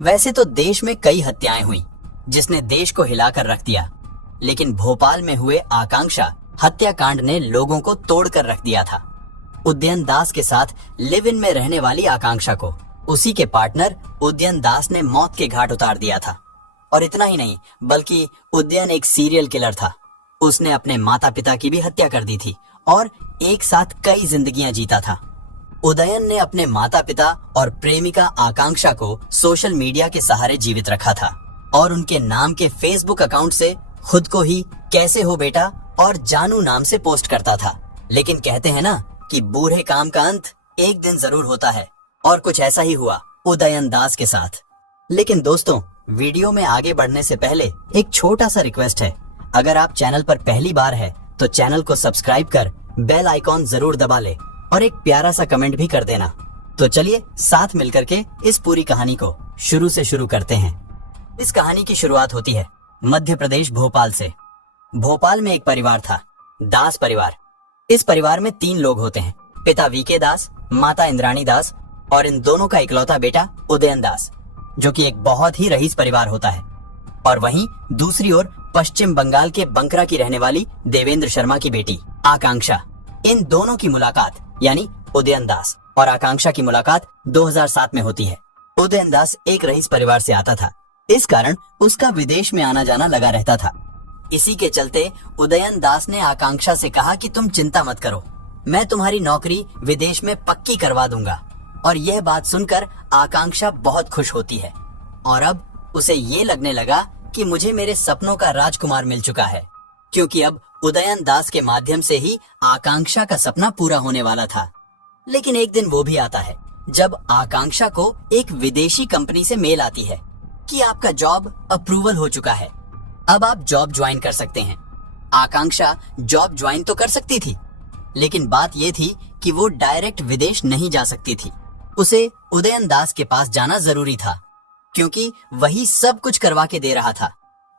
वैसे तो देश में कई हत्याएं हुई जिसने देश को हिलाकर रख दिया, लेकिन भोपाल में हुए आकांक्षा हत्याकांड ने लोगों को तोड़कर रख दिया था। उदयन दास के साथ लिव इन में रहने वाली आकांक्षा को उसी के पार्टनर उदयन दास ने मौत के घाट उतार दिया था। और इतना ही नहीं, बल्कि उदयन एक सीरियल किलर था। उसने अपने माता पिता की भी हत्या कर दी थी और एक साथ कई जिंदगियां जीता था। उदयन ने अपने माता पिता और प्रेमिका आकांक्षा को सोशल मीडिया के सहारे जीवित रखा था और उनके नाम के फेसबुक अकाउंट से खुद को ही कैसे हो बेटा और जानू नाम से पोस्ट करता था। लेकिन कहते हैं ना कि बूढ़े काम का अंत एक दिन जरूर होता है, और कुछ ऐसा ही हुआ उदयन दास के साथ। लेकिन दोस्तों, वीडियो में आगे बढ़ने से पहले एक छोटा सा रिक्वेस्ट है। अगर आप चैनल पर पहली बार है तो चैनल को सब्सक्राइब कर बेल आइकॉन जरूर दबा ले और एक प्यारा सा कमेंट भी कर देना। तो चलिए साथ मिलकर के इस पूरी कहानी को शुरू से शुरू करते हैं। इस कहानी की शुरुआत होती है मध्य प्रदेश भोपाल से। भोपाल में एक परिवार था, दास परिवार। इस परिवार में 3 लोग होते हैं, पिता वीके दास, माता इंद्राणी दास और इन दोनों का इकलौता बेटा उदयन दास, जो कि एक बहुत ही रईस परिवार होता है। और वहीं दूसरी ओर पश्चिम बंगाल के बंकरा की रहने वाली देवेंद्र शर्मा की बेटी आकांक्षा। इन दोनों की मुलाकात, यानी उदयन दास और आकांक्षा की मुलाकात 2007 में होती है। उदयन दास एक रईस परिवार से आता था, इस कारण उसका विदेश में आना जाना लगा रहता था। इसी के चलते उदयन दास ने आकांक्षा से कहा कि तुम चिंता मत करो, मैं तुम्हारी नौकरी विदेश में पक्की करवा दूंगा। और यह बात सुनकर आकांक्षा बहुत खुश होती है और अब उसे ये लगने लगा कि मुझे मेरे सपनों का राजकुमार मिल चुका है, क्योंकि अब उदयन दास के माध्यम से ही आकांक्षा का सपना पूरा होने वाला था। लेकिन एक दिन वो भी आता है जब आकांक्षा को एक विदेशी कंपनी से मेल आती है कि आपका जॉब अप्रूवल हो चुका है, अब आप जॉब ज्वाइन कर सकते हैं। आकांक्षा जॉब ज्वाइन तो कर सकती थी, लेकिन बात ये थी कि वो डायरेक्ट विदेश नहीं जा सकती थी। उसे उदयन दास के पास जाना जरूरी था, क्योंकि वही सब कुछ करवा के दे रहा था।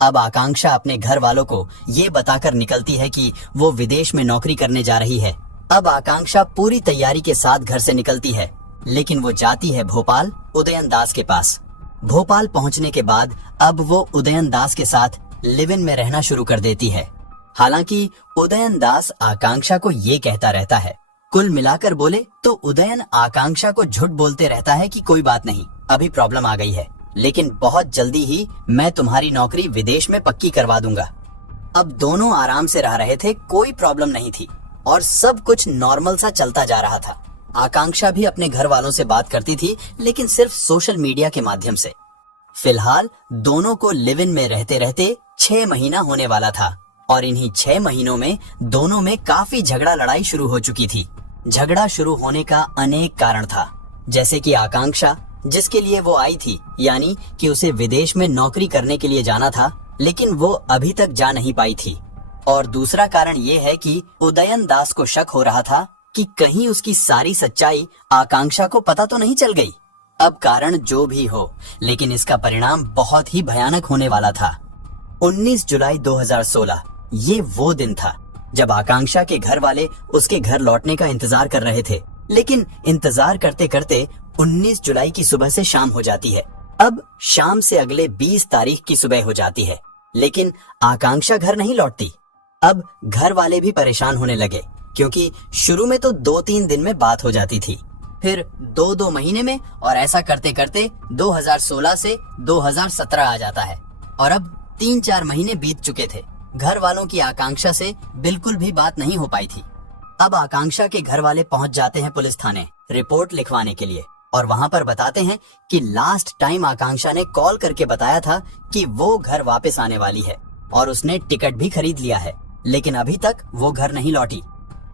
अब आकांक्षा अपने घर वालों को ये बताकर निकलती है कि वो विदेश में नौकरी करने जा रही है। अब आकांक्षा पूरी तैयारी के साथ घर से निकलती है, लेकिन वो जाती है भोपाल उदयन दास के पास। भोपाल पहुंचने के बाद अब वो उदयन दास के साथ लिव इन में रहना शुरू कर देती है। हालांकि उदयन दास आकांक्षा को ये कहता रहता है, कुल मिलाकर बोले तो उदयन आकांक्षा को झूठ बोलते रहता है कि कोई बात नहीं, अभी प्रॉब्लम आ गई है, लेकिन बहुत जल्दी ही मैं तुम्हारी नौकरी विदेश में पक्की करवा दूंगा। अब दोनों आराम से रह रहे थे, कोई प्रॉब्लम नहीं थी और सब कुछ नॉर्मल सा चलता जा रहा था। आकांक्षा भी अपने घर वालों से बात करती थी, लेकिन सिर्फ सोशल मीडिया के माध्यम से। फिलहाल दोनों को लिव इन में रहते रहते 6 महीना होने वाला था और इन्हीं 6 महीनों में दोनों में काफी झगड़ा लड़ाई शुरू हो चुकी थी। झगड़ा शुरू होने का अनेक कारण था, जैसे कि आकांक्षा जिसके लिए वो आई थी, यानी कि उसे विदेश में नौकरी करने के लिए जाना था, लेकिन वो अभी तक जा नहीं पाई थी। और दूसरा कारण ये है कि उदयन दास को शक हो रहा था कि कहीं उसकी सारी सच्चाई आकांक्षा को पता तो नहीं चल गई। अब कारण जो भी हो, लेकिन इसका परिणाम बहुत ही भयानक होने वाला था। 19 जुलाई 2016 ये वो दिन था जब आकांक्षा के घर वाले उसके घर लौटने का इंतजार कर रहे थे, लेकिन इंतजार करते करते 19 जुलाई की सुबह से शाम हो जाती है। अब शाम से अगले 20 तारीख की सुबह हो जाती है, लेकिन आकांक्षा घर नहीं लौटती। अब घर वाले भी परेशान होने लगे, क्योंकि शुरू में तो 2-3 दिन में बात हो जाती थी, फिर 2-2 महीने में, और ऐसा करते करते 2016 से 2017 आ जाता है और अब 3-4 महीने बीत चुके थे। घर वालों की आकांक्षा से बिल्कुल भी बात नहीं हो पाई थी। अब आकांक्षा के घर वाले पहुंच जाते हैं पुलिस थाने रिपोर्ट लिखवाने के लिए और वहां पर बताते हैं कि लास्ट टाइम आकांक्षा ने कॉल करके बताया था कि वो घर वापस आने वाली है और उसने टिकट भी खरीद लिया है, लेकिन अभी तक वो घर नहीं लौटी।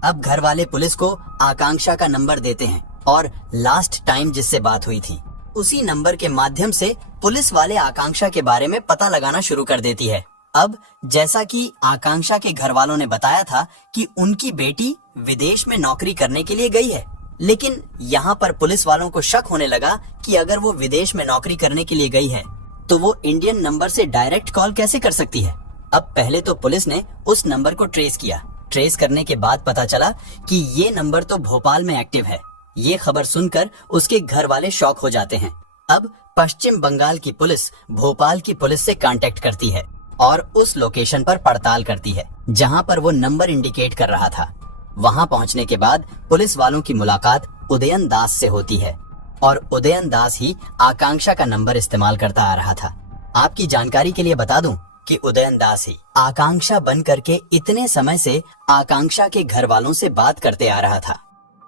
अब घर वाले पुलिस को आकांक्षा का नंबर देते हैं और लास्ट टाइम जिससे बात हुई थी उसी नंबर के माध्यम से पुलिस वाले आकांक्षा के बारे में पता लगाना शुरू कर देती है। अब जैसा कि आकांक्षा के घर वालों ने बताया था कि उनकी बेटी विदेश में नौकरी करने के लिए गई है, लेकिन यहाँ पर पुलिस वालों को शक होने लगा कि अगर वो विदेश में नौकरी करने के लिए गई है तो वो इंडियन नंबर से डायरेक्ट कॉल कैसे कर सकती है। अब पहले तो पुलिस ने उस नंबर को ट्रेस किया। ट्रेस करने के बाद पता चला कि ये नंबर तो भोपाल में एक्टिव है। ये खबर सुनकर उसके घर वाले शॉक हो जाते हैं। अब पश्चिम बंगाल की पुलिस भोपाल की पुलिस से कांटेक्ट करती है और उस लोकेशन पर पड़ताल करती है जहां पर वो नंबर इंडिकेट कर रहा था। वहां पहुंचने के बाद पुलिस वालों की मुलाकात उदयन दास से होती है और उदयन दास ही आकांक्षा का नंबर इस्तेमाल करता आ रहा था। आपकी जानकारी के लिए बता दूं कि उदयन दास ही आकांक्षा बन करके इतने समय से आकांक्षा के घर वालों से बात करते आ रहा था।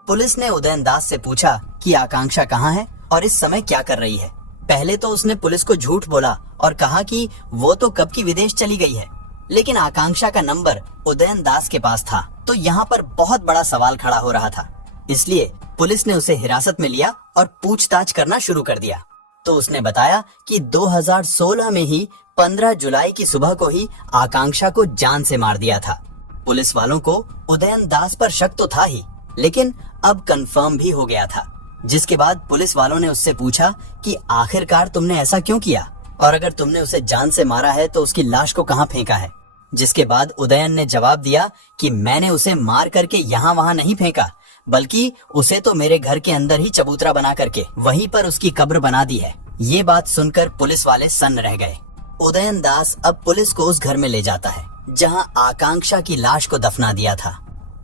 पुलिस ने उदयन दास से पूछा कि आकांक्षा कहाँ है और इस समय क्या कर रही है। पहले तो उसने पुलिस को झूठ बोला और कहा कि वो तो कब की विदेश चली गई है, लेकिन आकांक्षा का नंबर उदयन दास के पास था, तो यहाँ पर बहुत बड़ा सवाल खड़ा हो रहा था। इसलिए पुलिस ने उसे हिरासत में लिया और पूछताछ करना शुरू कर दिया। तो उसने बताया कि 2016 में ही 15 जुलाई की सुबह को ही आकांक्षा को जान से मार दिया था। पुलिस वालों को उदयन दास पर शक तो था ही, लेकिन अब कंफर्म भी हो गया था। जिसके बाद पुलिस वालों ने उससे पूछा कि आखिरकार तुमने ऐसा क्यों किया, और अगर तुमने उसे जान से मारा है तो उसकी लाश को कहाँ फेंका है। जिसके बाद उदयन ने जवाब दिया कि मैंने उसे मार करके यहाँ वहाँ नहीं फेंका, बल्कि उसे तो मेरे घर के अंदर ही चबूतरा बना करके वहीं पर उसकी कब्र बना दी है। ये बात सुनकर पुलिस वाले सन्न रह गए। उदयन दास अब पुलिस को उस घर में ले जाता है जहां आकांक्षा की लाश को दफना दिया था।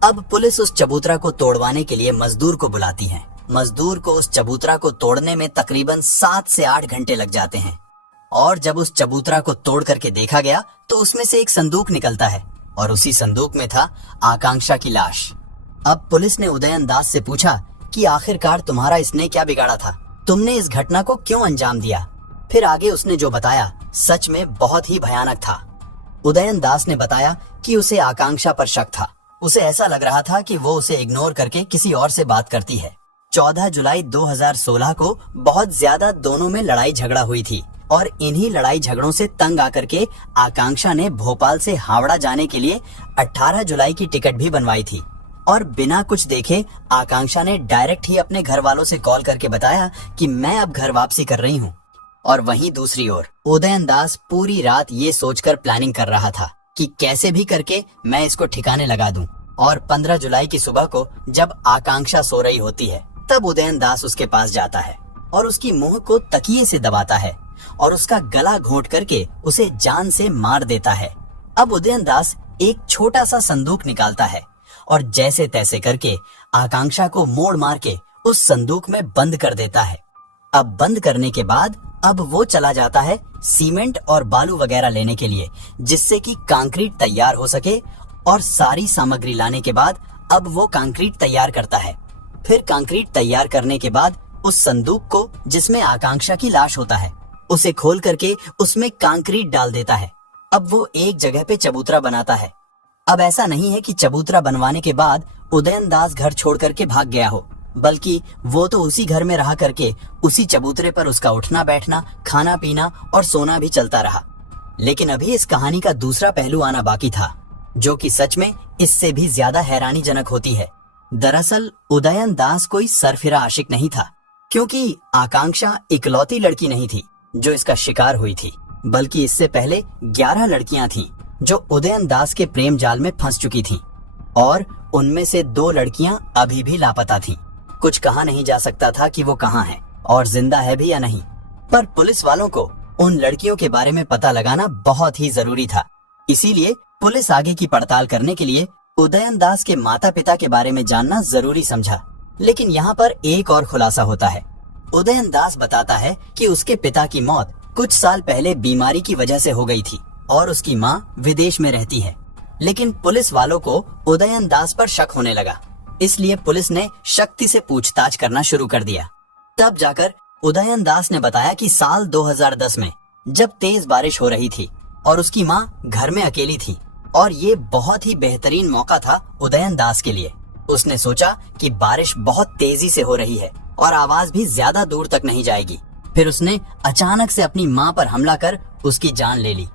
अब पुलिस उस चबूतरा को तोड़वाने के लिए मजदूर को बुलाती है। मजदूर को उस चबूतरा को तोड़ने में तकरीबन 7 से 8 घंटे लग जाते हैं और जब उस चबूतरा को तोड़ करके देखा गया तो उसमें से एक संदूक निकलता है और उसी संदूक में था आकांक्षा की लाश। अब पुलिस ने उदयन दास से पूछा कि आखिरकार तुम्हारा इसने क्या बिगाड़ा था, तुमने इस घटना को क्यों अंजाम दिया। फिर आगे उसने जो बताया सच में बहुत ही भयानक था। उदयन दास ने बताया कि उसे आकांक्षा पर शक था। उसे ऐसा लग रहा था कि वो उसे इग्नोर करके किसी और से बात करती है। 14 जुलाई 2016 को बहुत ज्यादा दोनों में लड़ाई झगड़ा हुई थी और इन्हीं लड़ाई झगड़ों से तंग आकर के आकांक्षा ने भोपाल से हावड़ा जाने के लिए 18 जुलाई की टिकट भी बनवाई थी और बिना कुछ देखे आकांक्षा ने डायरेक्ट ही अपने घर वालों से कॉल करके बताया कि मैं अब घर वापसी कर रही हूँ। और वहीं दूसरी ओर उदयन दास पूरी रात ये सोचकर प्लानिंग कर रहा था कि कैसे भी करके मैं इसको ठिकाने लगा दूं। और 15 जुलाई की सुबह को जब आकांक्षा सो रही होती है तब उदयन दास उसके पास जाता है और उसकी मुंह को तकिए से दबाता है और उसका गला घोंट करके उसे जान से मार देता है। अब उदयन दास एक छोटा सा संदूक निकालता है और जैसे तैसे करके आकांक्षा को मोड़ मार के उस संदूक में बंद कर देता है। अब बंद करने के बाद अब वो चला जाता है सीमेंट और बालू वगैरह लेने के लिए, जिससे कि कंक्रीट तैयार हो सके। और सारी सामग्री लाने के बाद अब वो कंक्रीट तैयार करता है। फिर कंक्रीट तैयार करने के बाद उस संदूक को जिसमें आकांक्षा की लाश होता है उसे खोल करके उसमें कंक्रीट डाल देता है। अब वो एक जगह पे चबूतरा बनाता है। अब ऐसा नहीं है कि चबूतरा बनवाने के बाद उदयन दास घर छोड़ करके भाग गया हो, बल्कि वो तो उसी घर में रह करके उसी चबूतरे पर उसका उठना बैठना, खाना पीना और सोना भी चलता रहा। लेकिन अभी इस कहानी का दूसरा पहलू आना बाकी था, जो कि सच में इससे भी ज्यादा हैरानीजनक होती है। दरअसल उदयन दास कोई सरफिरा आशिक नहीं था, क्योंकि आकांक्षा इकलौती लड़की नहीं थी जो इसका शिकार हुई थी, बल्कि इससे पहले 11 लड़कियां थीं जो उदयन दास के प्रेम जाल में फंस चुकी थीं और उनमें से 2 लड़कियां अभी भी लापता थीं। कुछ कहा नहीं जा सकता था कि वो कहाँ हैं और जिंदा है भी या नहीं, पर पुलिस वालों को उन लड़कियों के बारे में पता लगाना बहुत ही जरूरी था। इसीलिए पुलिस आगे की पड़ताल करने के लिए उदयन दास के माता पिता के बारे में जानना जरूरी समझा। लेकिन यहाँ पर एक और खुलासा होता है। उदयन दास बताता है कि उसके पिता की मौत कुछ साल पहले बीमारी की वजह से हो गई थी और उसकी माँ विदेश में रहती है। लेकिन पुलिस वालों को उदयन दास पर शक होने लगा, इसलिए पुलिस ने शक्ति से पूछताछ करना शुरू कर दिया। तब जाकर उदयन दास ने बताया कि साल 2010 में जब तेज बारिश हो रही थी और उसकी माँ घर में अकेली थी और ये बहुत ही बेहतरीन मौका था उदयन दास के लिए। उसने सोचा कि बारिश बहुत तेजी से हो रही है और आवाज भी ज्यादा दूर तक नहीं जाएगी। फिर उसने अचानक से अपनी माँ पर हमला कर उसकी जान ले ली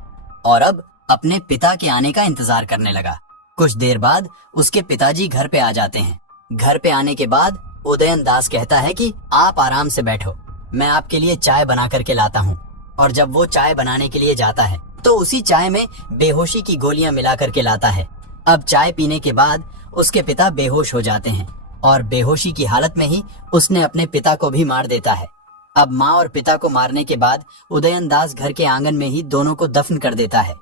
और अब अपने पिता के आने का इंतजार करने लगा। कुछ देर बाद उसके पिताजी घर पे आ जाते हैं। घर पे आने के बाद उदयन दास कहता है कि आप आराम से बैठो, मैं आपके लिए चाय बना करके लाता हूँ। और जब वो चाय बनाने के लिए जाता है तो उसी चाय में बेहोशी की गोलियां मिला करके लाता है। अब चाय पीने के बाद उसके पिता बेहोश हो जाते हैं और बेहोशी की हालत में ही उसने अपने पिता को भी मार देता है। अब माँ और पिता को मारने के बाद उदयन दास घर के आंगन में ही दोनों को दफन कर देता है।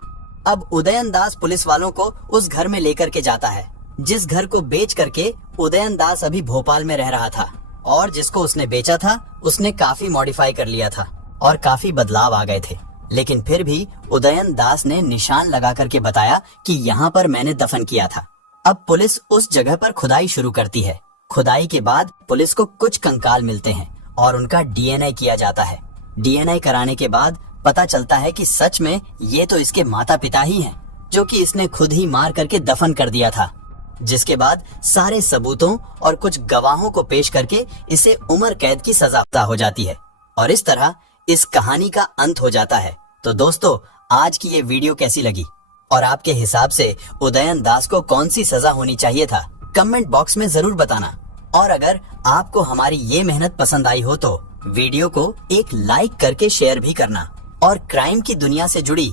अब उदयन दास पुलिस वालों को उस घर में लेकर के जाता है जिस घर को बेच करके उदयन दास अभी भोपाल में रह रहा था, और जिसको उसने बेचा था उसने काफी मॉडिफाई कर लिया था और काफी बदलाव आ गए थे। लेकिन फिर भी उदयन दास ने निशान लगा करके बताया कि यहाँ पर मैंने दफन किया था। अब पुलिस उस जगह पर खुदाई शुरू करती है। खुदाई के बाद पुलिस को कुछ कंकाल मिलते हैं और उनका डीएनए किया जाता है। डीएनए कराने के बाद पता चलता है कि सच में ये तो इसके माता पिता ही हैं, जो कि इसने खुद ही मार करके दफन कर दिया था। जिसके बाद सारे सबूतों और कुछ गवाहों को पेश करके इसे उम्र कैद की सजा हो जाती है और इस तरह इस कहानी का अंत हो जाता है। तो दोस्तों, आज की ये वीडियो कैसी लगी और आपके हिसाब से उदयन दास को कौन सी सजा होनी चाहिए था, कमेंट बॉक्स में जरूर बताना। और अगर आपको हमारी ये मेहनत पसंद आई हो तो वीडियो को एक लाइक करके शेयर भी करना और क्राइम की दुनिया से जुड़ी